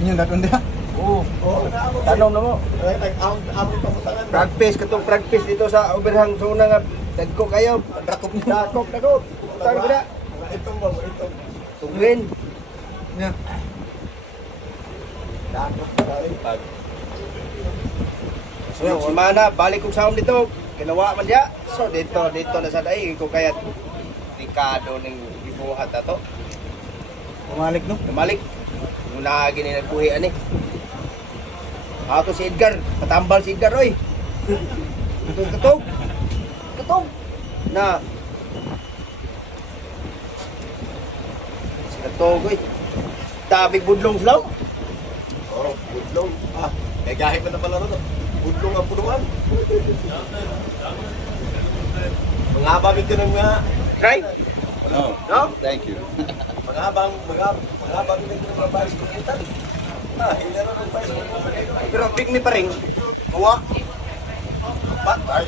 Inyo daton dia. Oo. Tanong na mo. Practice katong practice dito sa overhang zona nga dagko kayo. Dakop niyo. Dakop. Tara ba? Itong ba, itong. Tungwin. Nya. Dakot pa rin. So, semana balik kong sound dito. Ginawa man dia. So dito na sa day ko kaya Ricardo ning ibuhat ato. Pumalik no. Kumalik. Muna gini nagbuhi ani. Ako si Edgar, patambal si Edgar oy. Katog. Na. Si Katog oy. Tabig budlong slaw. Oh, budlong. Eh kahit na pala ron. Budlong ang puluhan. Mangabang ito ng nga. Try. No, No? thank you. Mangabang ito ng mga baris kumitan. Hindi na rin baris kumitan. Pero big mi pa rin. Kuha. Patay.